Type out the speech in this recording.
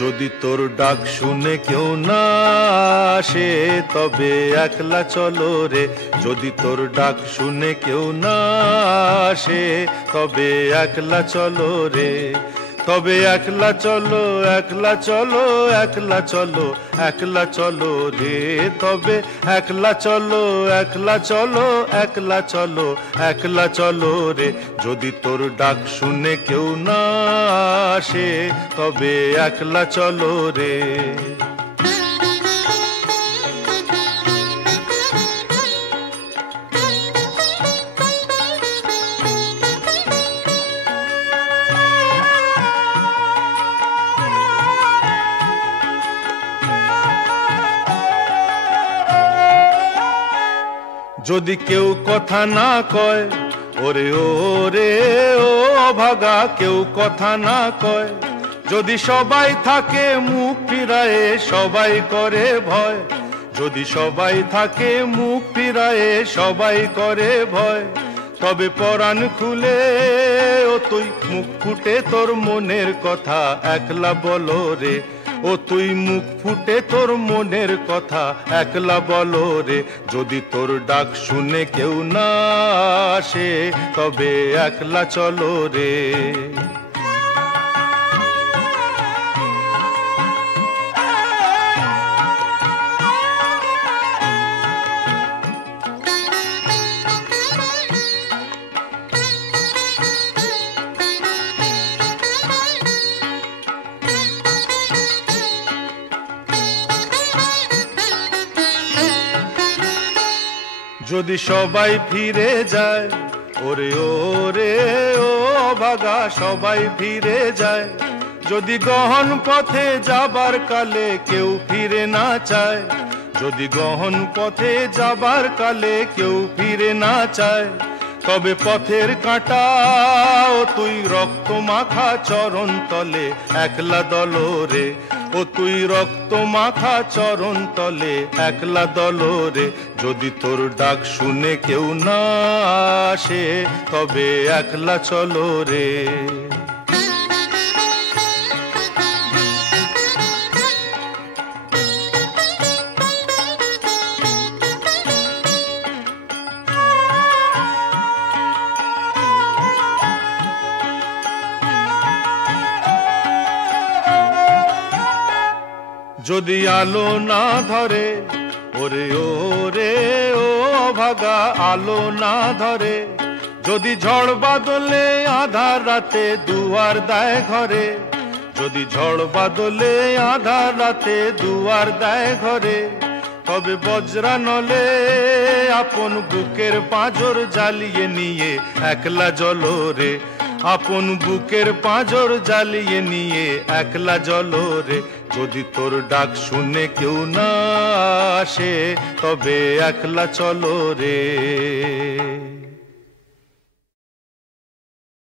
যদি তোর ডাক শুনে কেউ না আসে তবে একলা চলো রে। যদি তোর ডাক শুনে কেউ না আসে তবে একলা চলো রে। তবে একলা চলো, একলা চলো, একলা চলো, একলা চলো রে। তবে একলা চলো, একলা চলো, একলা চলো, একলা চলো রে। যদি তোর ডাক শুনে কেউ না আসে তবে একলা চলো রে। যদি কেউ কথা না কয়, ওরে ওরে ও অভাগা, কেউ কথা না কয়। যদি সবাই থাকে মুখ ফিরায়ে, সবাই করে ভয়। যদি সবাই থাকে মুখ ফিরায়ে, সবাই করে ভয়। তবে পরাণ খুলে ও তুই মুখ ফুটে তোর মনের কথা একলা বলো রে। ও তুই মুখ ফুটে তোর মনের কথা একলা বলো রে। যদি তোর ডাক শুনে কেউ না আসে তবে একলা চলো রে। যদি সবাই ফিরে যায়, ওরে ওরে ও ভাগা, সবাই ফিরে যায়। যদি গহন পথে যাবার কালে কেউ ফিরে না চায়, যদি গহন পথে যাবার কালে কেউ ফিরে না চায়, তবে পথের কাঁটা ও তুই রক্ত মাখা চরণ তলে একলা দলো রে। ও তুই রক্ত মাখা চরণ তলে একলা দলো রে। যদি তোর ডাক শুনে কেউ না আসে তবে একলা চলো রে। যদি আলো না ধরে, ওরে ওরে ও ভাগা, আলো না ধরে। যদি ঝড় বাদলে আধার রাতে দুয়ার দেয় ঘরে, যদি ঝড় বাদলে আধার রাতে দুয়ার দেয় ঘরে, তবে বজ্রা নলে আপন বুকের পাঁজর জ্বালিয়ে নিয়ে একলা জ্বলো রে। আপন বুকের পাঁজর জ্বালিয়ে নিয়ে একলা জ্বলো রে। যদি তোর ডাক শুনে কেউ না আসে তবে একলা চলো রে।